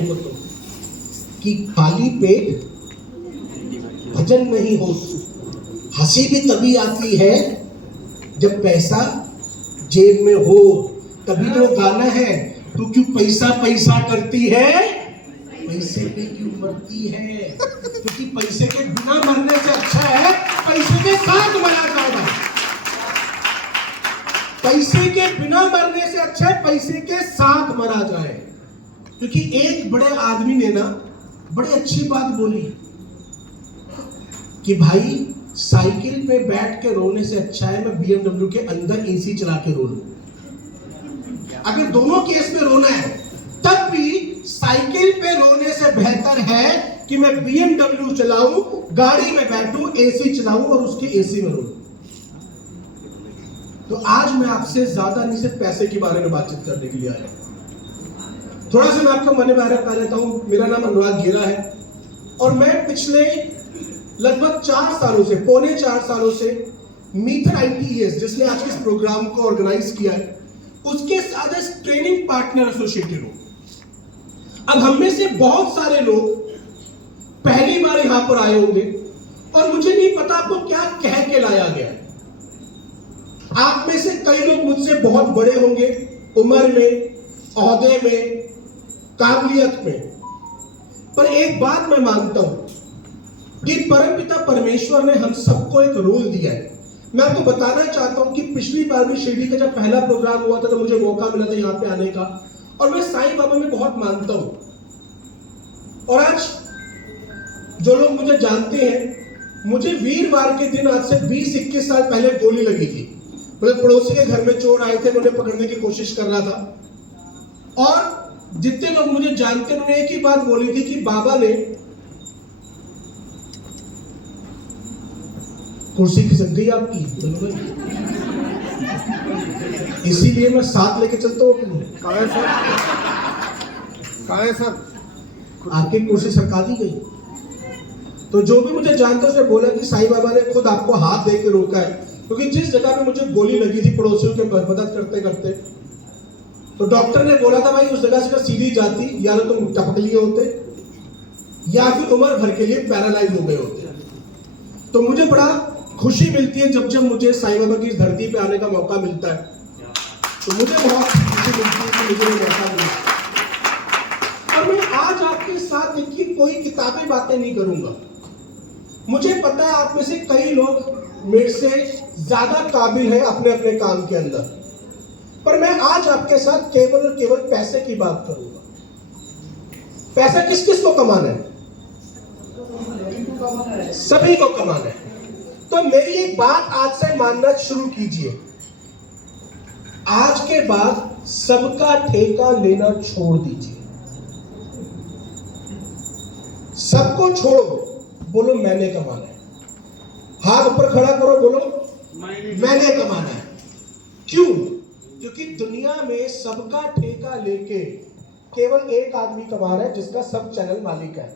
को तो कि खाली पेट भजन नहीं हो। हंसी भी तभी आती है जब पैसा जेब में हो। तभी तो गाना है, तू क्यों पैसा पैसा करती है, पैसे पे क्यों मरती है। क्योंकि पैसे के बिना मरने से अच्छा है पैसे के साथ मरा जाना। पैसे के बिना मरने से अच्छा है पैसे के साथ मरा जाए। क्योंकि एक बड़े आदमी ने ना बड़ी अच्छी बात बोली कि भाई साइकिल पे बैठ के रोने से अच्छा है मैं BMW के अंदर एसी चला के रो लूं। अगर दोनों केस में रोना है तब भी साइकिल पे रोने से बेहतर है कि मैं BMW चलाऊं, गाड़ी में बैठूं, एसी चलाऊं और उसके एसी में रो लूं। तो आज मैं आपसे ज्यादा नहीं सिर्फ पैसे के बारे में बातचीत करने के लिए आया। थोड़ा सा मैं आपको मन में बता देता हूं। मेरा नाम अनुराग घेरा है और मैं पिछले लगभग 4 सालों से, पौने 4 सालों से मीथर ITES जिसने आज के इस प्रोग्राम को ऑर्गेनाइज किया है उसके साथ ट्रेनिंग पार्टनर एसोसिएटेड हूं। अब हम में से बहुत सारे लोग पहली बार यहां पर आए होंगे और मुझे नहीं पता आपको क्या कह के लाया गया है। आप में से कई लोग मुझसे बहुत बड़े होंगे उम्र में, ओहदे में, काबिलियत में। पर एक बात मैं मानता हूं कि परमपिता परमेश्वर ने हम सबको एक रोल दिया है। मैं आपको बताना चाहता हूं कि पिछली बार भी शिरडी का जब पहला प्रोग्राम हुआ था तो मुझे मौका मिला था यहां पे आने का और मैं साईं बाबा में बहुत मानता हूं। और आज जो लोग मुझे जानते हैं, मुझे वीरवार के दिन आज से 20-21 साल पहले गोली लगी थी। मतलब पड़ोसी के घर में चोर आए थे, उन्हें पकड़ने की कोशिश कर रहा था और जितने लोग मुझे जानते हैं उन्होंने एक ही बात बोली थी कि बाबा ने कुर्सी खिसक गई आपकी, इसीलिए मैं साथ लेके चलता हूँ। काहे सर आपकी कुर्सी सरका दी गई। तो जो भी मुझे जानते उसने बोला कि साईं बाबा ने खुद आपको हाथ दे के रोका है, क्योंकि जिस जगह पे मुझे गोली लगी थी पड़ोसियों के मदद करते करते, तो डॉक्टर ने बोला था भाई उस जगह से सीधी जाती या तो तुम टपक लिए होते या फिर उम्र भर के लिए पैरालाइज हो गए होते। तो मुझे बड़ा खुशी मिलती है जब जब मुझे साईं बाबा की इस धरती पे आने का मौका मिलता है, तो मुझे बहुत खुशी मिलती है कि मुझे मौका मिला। और मैं आज आपके साथ देखिए कोई किताबी बातें नहीं करूंगा। मुझे पता है आप में से कई लोग मेरे से ज्यादा काबिल है अपने अपने काम के अंदर, पर मैं आज आपके साथ केवल और केवल पैसे की बात करूंगा। पैसा किस किस को कमाना है? सभी को कमाना है। तो मेरी एक बात आज से मानना शुरू कीजिए, आज के बाद सबका ठेका लेना छोड़ दीजिए। सबको छोड़ो, बोलो मैंने कमाना है। हाथ ऊपर खड़ा करो, बोलो मैंने कमाना है। क्यों? क्योंकि दुनिया में सबका ठेका लेके केवल एक आदमी कमा रहा है जिसका सब चैनल मालिक है,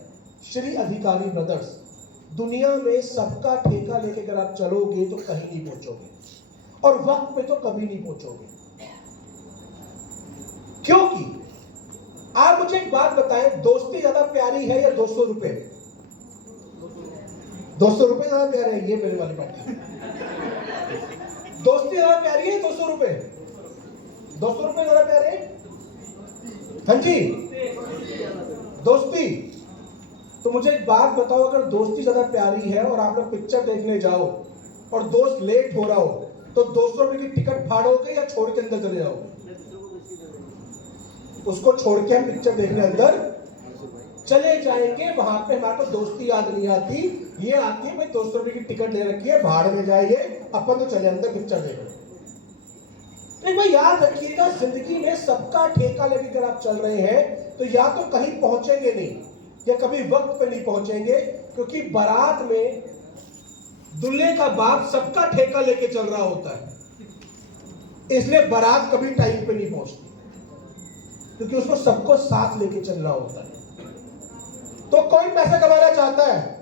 श्री अधिकारी ब्रदर्स। दुनिया में सबका ठेका लेके अगर आप चलोगे तो कहीं नहीं पहुंचोगे और वक्त पे तो कभी नहीं पहुंचोगे। क्योंकि आप मुझे एक बात बताएं, दोस्ती ज्यादा प्यारी है या 200 रुपए? 200 रुपए ज्यादा प्यारे है? ये मेरे वाली बात है। दोस्ती ज्यादा प्यारी है 200 रुपए? 200 रुपए ज्यादा प्यारे? हाँ जी, दोस्ती। तो मुझे एक बात बताओ, अगर दोस्ती ज्यादा प्यारी है और आप लोग पिक्चर देखने जाओ और दोस्त लेट हो रहा हो तो 200 रुपए की टिकट फाड़ोगे या छोड़ के अंदर चले जाओगे? उसको छोड़ के हम पिक्चर देखने अंदर चले जाएंगे। वहां पे हमारे को दोस्ती याद नहीं आती, ये आती है भाई 200 रुपए की टिकट ले रखी है, भाड़ में जाइए, अपन तो चले अंदर पिक्चर देखने। एक बार याद रखिएगा, जिंदगी में सबका ठेका लेके अगर आप चल रहे हैं तो या तो कहीं पहुंचेंगे नहीं या कभी वक्त पे नहीं पहुंचेंगे। क्योंकि बारात में दूल्हे का बाप सबका ठेका लेके चल रहा होता है, इसलिए बारात कभी टाइम पे नहीं पहुंचती, क्योंकि उसको सबको साथ लेके चल रहा होता है। तो कौन पैसा कमाना चाहता है?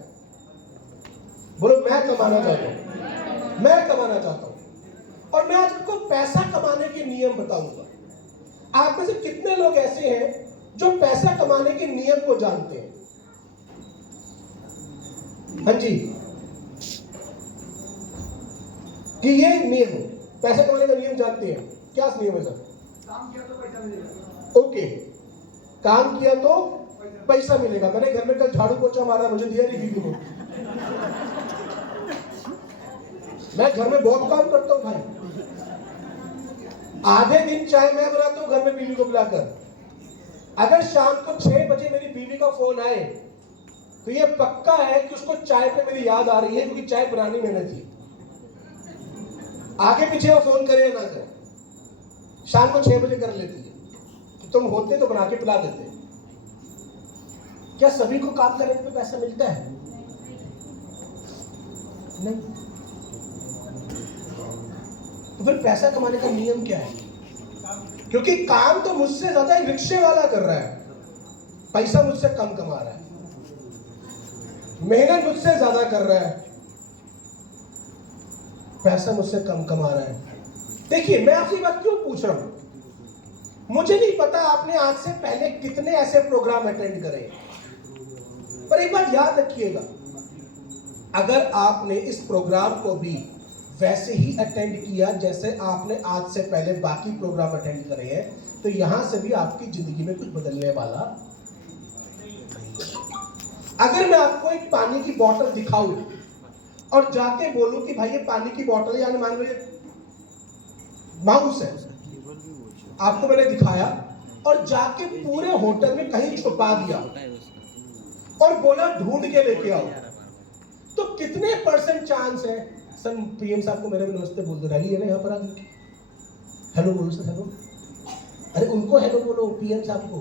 बोलो मैं कमाना चाहता हूं, मैं कमाना चाहता हूं। और मैं आज आपको पैसा कमाने के नियम बताऊंगा। आप में से कितने लोग ऐसे हैं जो पैसा कमाने के नियम को जानते हैं। हाँ जी, कि ये नियम, पैसा कमाने का नियम जानते हैं। क्या नियम है सर? काम किया तो पैसा मिलेगा। ओके, काम किया तो पैसा मिलेगा। मैंने घर में कल झाड़ू पोछा मारा, मुझे दिया नहीं बीवी को। मैं घर में बहुत काम करता हूं भाई। आधे दिन चाय मैं बनाता हूं घर में बीवी को बुलाकर। अगर शाम को 6 बजे मेरी बीवी का फोन आए तो ये पक्का है कि उसको चाय पे मेरी याद आ रही है, क्योंकि चाय बनानी मैंने थी। आगे पीछे वो फोन करे ना करे, शाम को 6 बजे कर लेती है कि तुम होते तो बना के पिला देते। क्या सभी को काम करने पे पैसा मिलता है? नहीं। तो फिर पैसा कमाने का नियम क्या है? क्योंकि काम तो मुझसे ज्यादा रिक्शे वाला कर रहा है, पैसा मुझसे कम कमा रहा है। मेहनत मुझसे ज्यादा कर रहा है, पैसा मुझसे कम कमा रहा है। देखिए, मैं आपसे बात क्यों पूछ रहा हूं? मुझे नहीं पता आपने आज से पहले कितने ऐसे प्रोग्राम अटेंड करे, पर एक बात याद रखिएगा, अगर आपने इस प्रोग्राम को भी वैसे ही अटेंड किया जैसे आपने आज से पहले बाकी प्रोग्राम अटेंड करे हैं, तो यहां से भी आपकी जिंदगी में कुछ बदलने वाला। अगर मैं आपको एक पानी की बोतल दिखाऊं और जाके बोलूं कि भाई ये पानी की बोतल, यानी मान लो ये माउस है, आपको मैंने दिखाया और जाके पूरे होटल में कहीं छुपा दिया और बोला ढूंढ के लेके आओ, तो कितने % चांस है? सर पीएम साहब को मेरे नमस्ते बोल दो, रैली है ना यहाँ पर आगे, हेलो बोलो सर, हेलो। अरे उनको हेलो बोलो, पीएम साहब को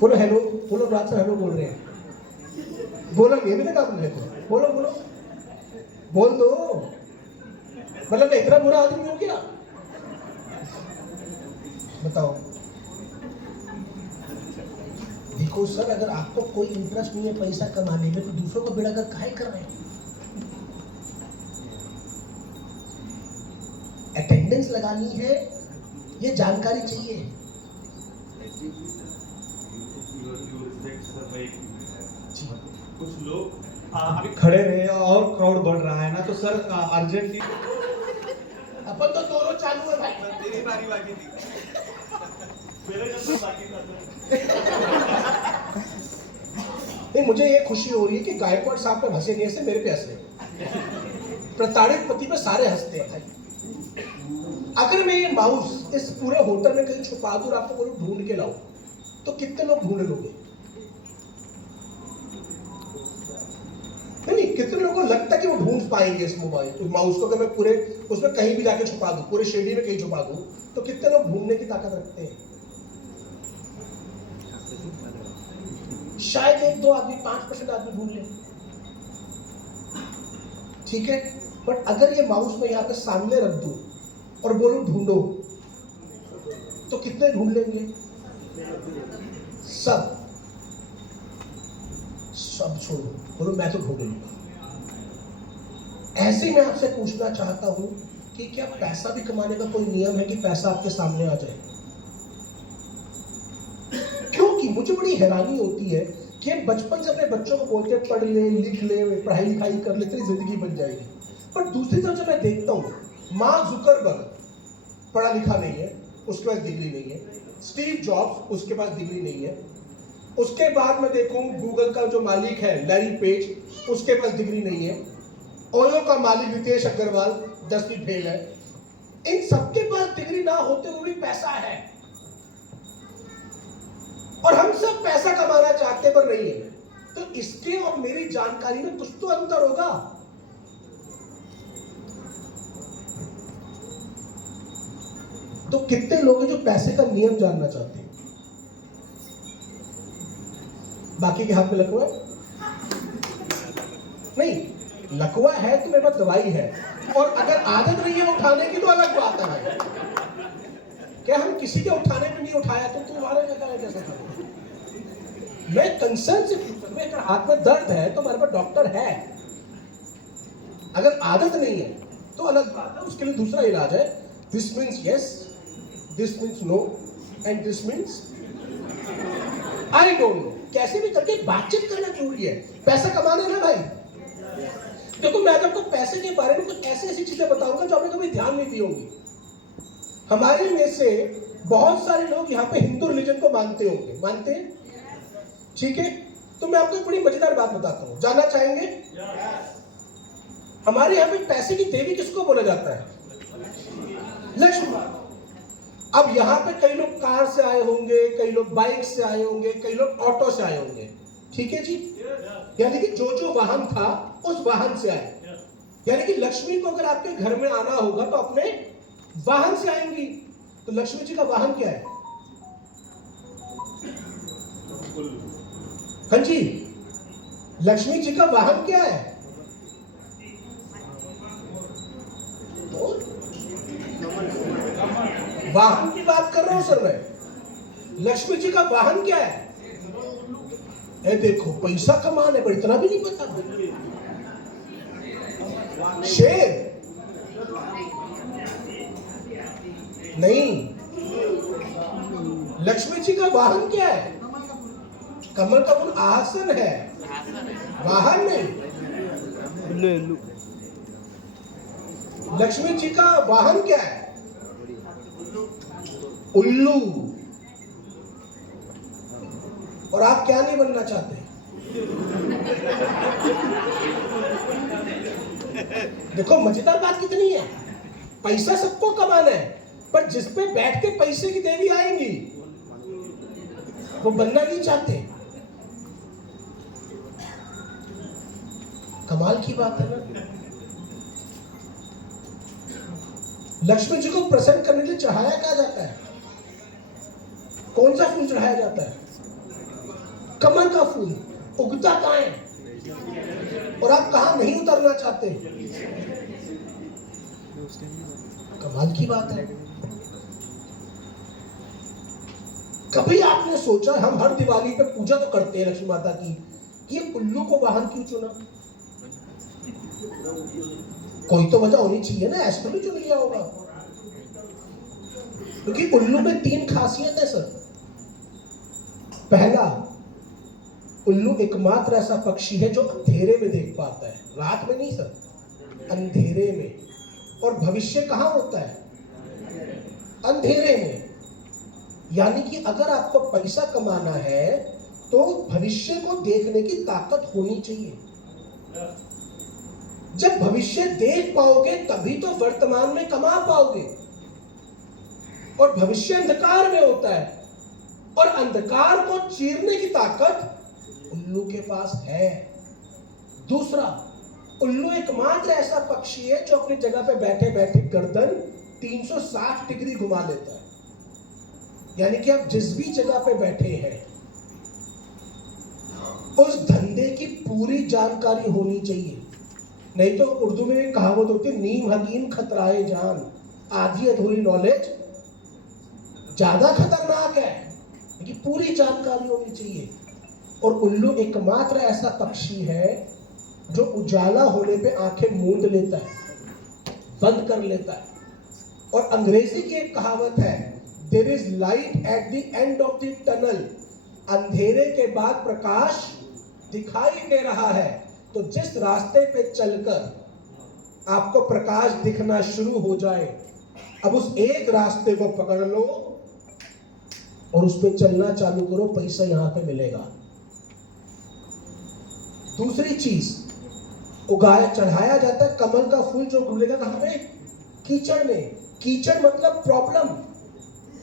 बोलो हेलो, बोलो रात सर हेलो बोल रहे हैं, बोलो ये भी ना बोले, बोलो बोलो बोल दो। मतलब इतना बुरा आदमी हो गया? बताओ। देखो सर, अगर आपको कोई इंटरेस्ट नहीं है पैसा कमाने में, तो दूसरों को बेड़ा कर काहे कर रहे हैं? अटेंडेंस लगानी है, ये जानकारी चाहिए। कुछ लोग अभी खड़े रहे और क्राउड बढ़ रहा है ना, तो सर अर्जेंटली अपन तो दोनों चालू है भाई। तेरी बारी बाकी थी, मेरे जब बाकी था। नहीं, मुझे ये खुशी हो रही है कि गायकवाड़ साहब पे हंसे नहीं, ऐसे मेरे पे हंस रहे। प्रताड़ित पति पे सारे हंसते हैं भाई। अगर मैं ये माउस इस पूरे होटल में कहीं छुपा दूं और आपको बोलूं ढूंढ के लाओ, तो कितने लोग ढूंढ लोगे? नहीं, कितने लोगों को लगता है कि वो ढूंढ पाएंगे इस मोबाइल माउस को? अगर मैं पूरे उसमें कहीं भी जाके छुपा दूं, पूरे शेडी में कहीं छुपा दूं, तो कितने लोग ढूंढने की ताकत रखते हैं? शायद 1-2 आदमी, 5% आदमी ढूंढ ले, ठीक है। बट अगर ये माउस में यहाँ पे सामने रख दूं और बोलूं ढूंढो, तो कितने ढूंढ लेंगे? सब छोड़ो, बोलो मैं तो ढूंढ लूंगा। ऐसे ही मैं आपसे पूछना चाहता हूं कि क्या पैसा भी कमाने का कोई नियम है कि पैसा आपके सामने आ जाए? क्योंकि मुझे बड़ी हैरानी होती है कि बचपन से अपने बच्चों को बोलते हैं पढ़ ले, लिख ले, पढ़ाई लिखाई कर ले, तेरी जिंदगी बन जाएगी। पर दूसरी तरफ जब मैं देखता हूँ, मार्क जुकरबर्ग पढ़ा लिखा नहीं है, उसके पास डिग्री नहीं है। स्टीव जॉब्स, उसके पास डिग्री नहीं है। उसके बाद मैं देखूं गूगल का जो मालिक है लैरी पेज, उसके पास डिग्री नहीं है। ओयो का मालिक रितेश अग्रवाल 10वीं फेल है। इन सबके पास डिग्री ना होते हुए भी पैसा है, और हम सब पैसा कमाना चाहते पर नहीं है। तो इसके और मेरी जानकारी में कुछ तो अंतर होगा। तो कितने लोग हैं जो पैसे का नियम जानना चाहते हैं? बाकी के हाथ में लकवा है? नहीं, लकवा है तो मेरे पास दवाई है, और अगर आदत नहीं है उठाने की तो अलग बात है। क्या हम किसी के उठाने पे नहीं उठाया तो तुम्हारे जगह कैसे करो? मैं कंसर्न से अगर हाथ में दर्द है तो मेरे पास डॉक्टर है। अगर आदत नहीं है तो अलग बात है, उसके लिए दूसरा इलाज है। This means yes, this means no, and this means I don't know, कैसे भी करके बातचीत करना जरूरी है। पैसा कमाना है ना भाई। देखो मैं आपको पैसे के बारे में कुछ ऐसी ऐसी चीजें बताऊंगा जो आपने कभी ध्यान नहीं दी होंगी। हमारे में से बहुत सारे लोग यहाँ पे हिंदू रिलीजन को मानते होंगे, मानते हैं, ठीक है। तो मैं आपको एक बड़ी मजेदार बात बताता हूँ, जानना चाहेंगे? हमारे यहाँ पे पैसे की देवी किसको बोला जाता है? लक्ष्मी। अब यहाँ पे कई लोग कार से आए होंगे, कई लोग बाइक से आए होंगे, कई लोग ऑटो से आए होंगे, ठीक है जी। यानी कि जो वाहन था उस वाहन से आए। यानी कि लक्ष्मी को अगर आपके घर में आना होगा तो अपने वाहन से आएंगी। तो लक्ष्मी जी का वाहन क्या है? हाँ जी, लक्ष्मी जी का वाहन क्या है? वाहन की बात कर रहा हूं सर मैं। लक्ष्मी जी का वाहन क्या है? ए देखो, पैसा कमाने पर इतना भी नहीं पता। शेर नहीं, लक्ष्मी जी का वाहन क्या है? कमल का फूल आसन है, वाहन नहीं। लक्ष्मी जी का वाहन क्या है? उल्लू। और आप क्या नहीं बनना चाहते? देखो मजेदार बात कितनी है। पैसा सबको कमाना है, पर जिस पे बैठ के पैसे की देवी आएंगी वो बनना नहीं चाहते। कमाल की बात है ना। लक्ष्मी जी को प्रसन्न करने के लिए चढ़ाया क्या जाता है? कौन सा फूल चढ़ाया जाता है? कमल का फूल। उगता कहां है? और आप कहां नहीं उतरना चाहते? कमाल की बात है। कभी आपने सोचा, हम हर दिवाली पे पूजा तो करते हैं लक्ष्मी माता की, कि ये उल्लू को वाहन क्यों चुना? कोई तो वजह होनी चाहिए ना, ऐसा नहीं चुन लिया होगा। क्योंकि उल्लू में 3 खासियत है सर। पहला, उल्लू एकमात्र ऐसा पक्षी है जो अंधेरे में देख पाता है, रात में नहीं सर, अंधेरे में। और भविष्य कहां होता है? अंधेरे में। यानी कि अगर आपको पैसा कमाना है तो भविष्य को देखने की ताकत होनी चाहिए। जब भविष्य देख पाओगे तभी तो वर्तमान में कमा पाओगे। और भविष्य अंधकार में होता है, और अंधकार को चीरने की ताकत उल्लू के पास है। दूसरा, उल्लू एकमात्र ऐसा पक्षी है जो अपनी जगह पे बैठे बैठे गर्दन 360 डिग्री घुमा लेता है। यानी कि आप जिस भी जगह पे बैठे हैं उस धंधे की पूरी जानकारी होनी चाहिए। नहीं तो उर्दू में एक कहावत होती है, नीम हकीम खतराए जान, आधी अधूरी नॉलेज ज्यादा खतरनाक है। कि पूरी जानकारी होनी चाहिए। और उल्लू एकमात्र ऐसा पक्षी है जो उजाला होने पे आंखें मूंद लेता है, बंद कर लेता है। और अंग्रेजी की एक कहावत है, there is light at the end of the tunnel. अंधेरे के बाद प्रकाश दिखाई दे रहा है। तो जिस रास्ते पे चलकर आपको प्रकाश दिखना शुरू हो जाए, अब उस एक रास्ते को पकड़ लो और उस पे चलना चालू करो, पैसा यहां पे मिलेगा। दूसरी चीज, उगाया चढ़ाया जाता है कमल का फूल, जो उगेगा कहां पे? कीचड़ में। कीचड़ मतलब प्रॉब्लम,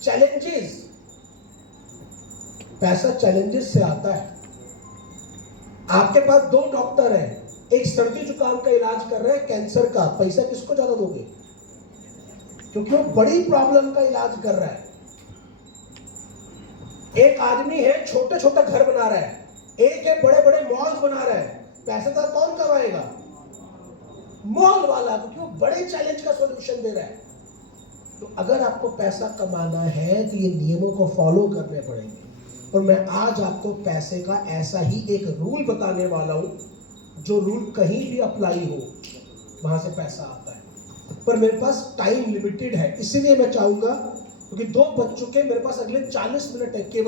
चैलेंजेस। पैसा चैलेंजेस से आता है। आपके पास 2 डॉक्टर हैं, एक सर्दी जुकाम का इलाज कर रहे हैं, कैंसर का। पैसा किसको ज्यादा दोगे? क्योंकि वो बड़ी प्रॉब्लम का इलाज कर रहा है। एक आदमी है छोटे छोटे घर बना रहा है, एक है बड़े बड़े मॉल्स बना रहा है। पैसा तो कौन करवाएगा? मॉल वाला, क्योंकि वो बड़े चैलेंज का सॉल्यूशन दे रहा है। तो अगर आपको पैसा कमाना है तो ये नियमों को फॉलो करने पड़ेंगे। और मैं आज आपको पैसे का ऐसा ही एक रूल बताने वाला हूं, जो रूल कहीं भी अप्लाई हो वहां से पैसा आता है। पर मेरे पास टाइम लिमिटेड है, इसीलिए मैं चाहूंगा, क्योंकि 2 बज चुके, मेरे पास अगले 40 मिनट है केवल।